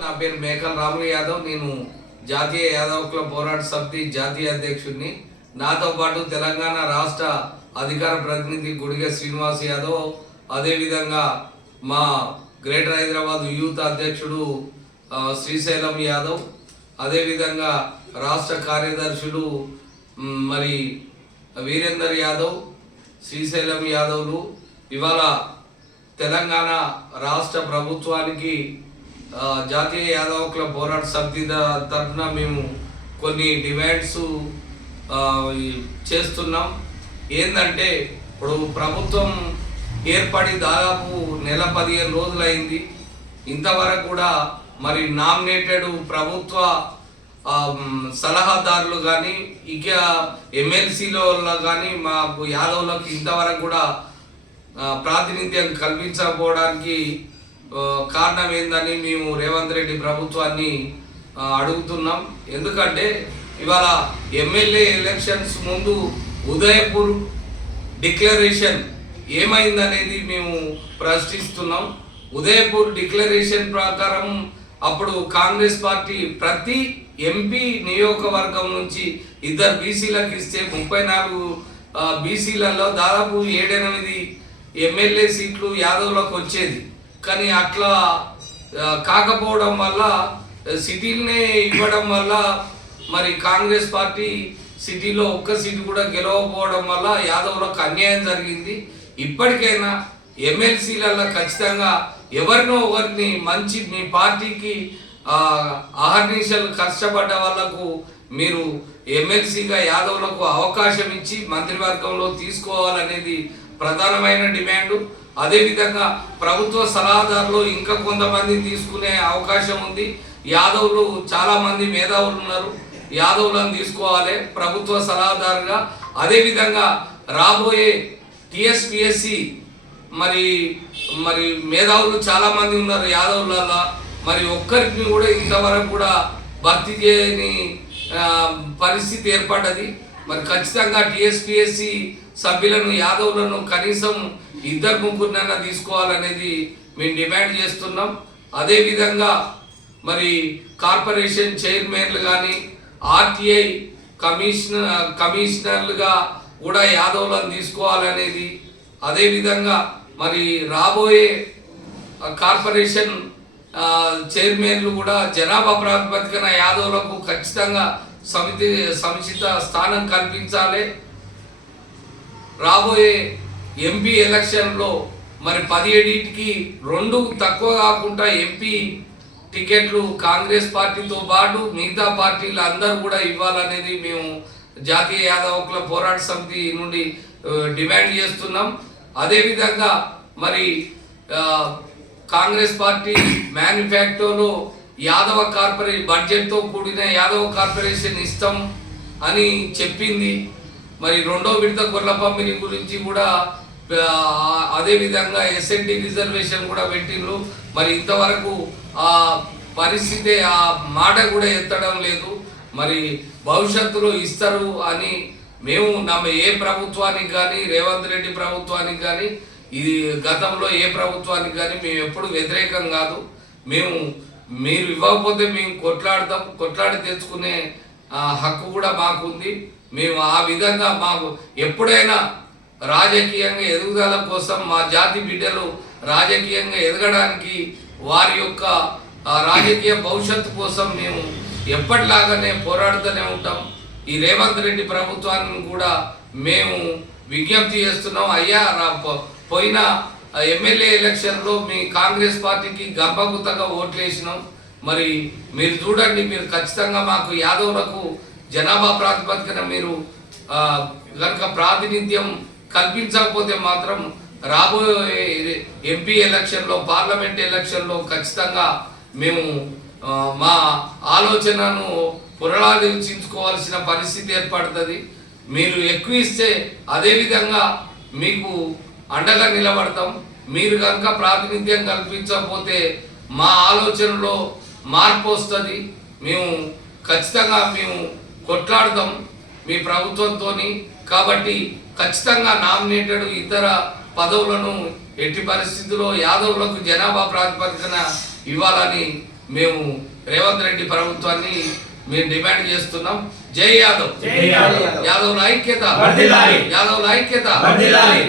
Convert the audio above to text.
నా పేరు మేకల్ రాములు యాదవ్. నేను జాతీయ యాదవ్ క్లబ్ పోరాట సమితి జాతీయ అధ్యక్షుడిని. నాతో పాటు తెలంగాణ రాష్ట్ర అధికార ప్రతినిధి గుడిగ శ్రీనివాస్ యాదవ్, అదేవిధంగా మా గ్రేటర్ హైదరాబాద్ యూత్ అధ్యక్షుడు శ్రీశైలం యాదవ్, అదేవిధంగా రాష్ట్ర కార్యదర్శులు మరి వీరేందర్ యాదవ్, శ్రీశైలం యాదవ్లు ఇవాళ తెలంగాణ రాష్ట్ర ప్రభుత్వానికి జాతీయ యాదవ్ క్లబ్ పోరాట సమితి తరఫున మేము కొన్ని డిమాండ్స్ చేస్తున్నాం. ఏంటంటే ఇప్పుడు ప్రభుత్వం ఏర్పడి దాదాపు నెల 15 రోజులైంది. ఇంతవరకు కూడా మరి నామినేటెడ్ ప్రభుత్వ సలహాదారులు కానీ ఇక ఎమ్మెల్సీలో కానీ మాకు యాదవ్లకు ఇంతవరకు కూడా ప్రాతినిధ్యం కల్పించకపోవడానికి కారణం ఏందని మేము రేవంత్ రెడ్డి ప్రభుత్వాన్ని అడుగుతున్నాం. ఎందుకంటే ఇవాళ ఎమ్మెల్యే ఎలక్షన్స్ ముందు ఉదయపూర్ డిక్లరేషన్ ఏమైందనేది మేము ప్రశ్నిస్తున్నాం. ఉదయపూర్ డిక్లరేషన్ ప్రకారం అప్పుడు కాంగ్రెస్ పార్టీ ప్రతి ఎంపీ నియోజకవర్గం నుంచి 2 బీసీలకు ఇస్తే 34 బీసీలలో దాదాపు 7-8 ఎమ్మెల్యే సీట్లు యాదవ్లకు వచ్చేది. కానీ అట్లా కాకపోవడం వల్ల సిటీలనే ఇవ్వడం వల్ల మరి కాంగ్రెస్ పార్టీ సిటీలో ఒక్క సీటు కూడా గెలవకపోవడం వల్ల యాదవ్లకు అన్యాయం జరిగింది. ఇప్పటికైనా ఎమ్మెల్సీలలో ఖచ్చితంగా ఎవరినో ఒకరిని మంచి మీ పార్టీకి అహర్నిశలు కష్టపడ్డ వాళ్లకు మీరు ఎమ్మెల్సీగా యాదవ్లకు అవకాశం ఇచ్చి మంత్రివర్గంలో తీసుకోవాలనేది ప్రధానమైన డిమాండ్. అదేవిధంగా ప్రభుత్వ సలహాదారులు ఇంకా కొంతమందిని తీసుకునే అవకాశం ఉంది. యాదవ్లు చాలా మంది మేధావులు ఉన్నారు, యాదవ్లను తీసుకోవాలి ప్రభుత్వ సలహాదారుగా. అదేవిధంగా రాబోయే టిఎస్పిఎస్సి మరి మరి మేధావులు చాలా మంది ఉన్నారు యాదవ్లలో, మరి ఒక్కరికి కూడా ఇంతవరకు కూడా భర్తీ చేయని పరిస్థితి ఏర్పడ్డది. మరి ఖచ్చితంగా టిఎస్పిఎస్సి సభ్యులను యాదవ్లను కనీసం 2-3 తీసుకోవాలనేది మేము డిమాండ్ చేస్తున్నాం. అదేవిధంగా మరి కార్పొరేషన్ చైర్మన్లు కానీ ఆర్టీఐ కమిషనర్లుగా కూడా యాదవ్లను తీసుకోవాలనేది, అదేవిధంగా మరి రాబోయే కార్పొరేషన్ చైర్మన్లు కూడా జనాభా ప్రాతిపదికన యాదవ్లకు ఖచ్చితంగా సముచిత స్థానం కల్పించాలి. రాబోయే ఎంపీ ఎలక్షన్లో మరి 17కి 2 తక్కువ కాకుండా ఎంపీ టికెట్లు కాంగ్రెస్ పార్టీతో పాటు మిగతా పార్టీలు అందరూ కూడా ఇవ్వాలనేది మేము జాతీయ యాదవ్ క్లబ్ పోరాట సమితి నుండి డిమాండ్ చేస్తున్నాం. అదేవిధంగా మరి కాంగ్రెస్ పార్టీ మేనిఫెస్టోలో యాదవ కార్పొరేషన్ బడ్జెట్తో కూడిన యాదవ కార్పొరేషన్ ఇస్తాం అని చెప్పింది. మరి 2వ విడత గొర్రెల పంపిణీ గురించి కూడా అదేవిధంగా ఎస్ఎన్టీ రిజర్వేషన్ కూడా పెట్టిండ్రు. మరి ఇంతవరకు ఆ పరిస్థితి ఆ మాట కూడా ఎత్తడం లేదు. మరి భవిష్యత్తులో ఇస్తారు అని మేము ఏ ప్రభుత్వానికి కానీ రేవంత్ రెడ్డి ప్రభుత్వానికి కానీ ఇది గతంలో ఏ ప్రభుత్వానికి కానీ మేము ఎప్పుడు వ్యతిరేకం కాదు. మీరు ఇవ్వకపోతే మేము కొట్లాడి తెచ్చుకునే హక్కు కూడా మాకుంది. మేము ఆ విధంగా మాకు ఎప్పుడైనా రాజకీయంగా ఎదుగుదల కోసం మా జాతి బిడ్డలు రాజకీయంగా ఎదగడానికి వారి యొక్క రాజకీయ భవిష్యత్తు కోసం మేము ఎప్పటిలాగానే పోరాడుతూనే ఉంటాం. ఈ రేవంత్ రెడ్డి ప్రభుత్వాన్ని కూడా మేము విజ్ఞప్తి చేస్తున్నాం. అయ్యా పోయిన ఎమ్మెల్యే ఎలక్షన్లో మీ కాంగ్రెస్ పార్టీకి గంపగుత్తగా ఓట్లేసినాం. మరి మీరు చూడండి, మీరు ఖచ్చితంగా మాకు యాదవ్లకు జనాభా ప్రాతిపదికన మీరు కనుక ప్రాతినిధ్యం కల్పించకపోతే మాత్రం రాబోయే ఎంపీ ఎలక్షన్లో పార్లమెంట్ ఎలక్షన్లో ఖచ్చితంగా మేము మా ఆలోచనను పునరాలోచించుకోవాల్సిన పరిస్థితి ఏర్పడుతుంది. మీరు ఎక్కువ ఇస్తే అదేవిధంగా మీకు అండగా నిలబడతాం. మీరు కనుక ప్రాతినిధ్యం కల్పించకపోతే మా ఆలోచనలో మార్పు వస్తుంది. మేము ఖచ్చితంగా కొట్లాడతాం మీ ప్రభుత్వంతో. కాబట్టి ఖచ్చితంగా నామినేటెడ్ ఇతర పదవులను ఎట్టి పరిస్థితుల్లో యాదవ్లకు జనాభా ప్రాతిపదికన ఇవ్వాలని మేము రేవంత్ రెడ్డి ప్రభుత్వాన్ని మేము డిమాండ్ చేస్తున్నాం. జై యాదవ్, జై యాదవ్, యాదవ్ల ఐక్యత, వర్ధిల్లాలి, యాదవ్ల ఐక్యత. వర్ధిల్లాలి.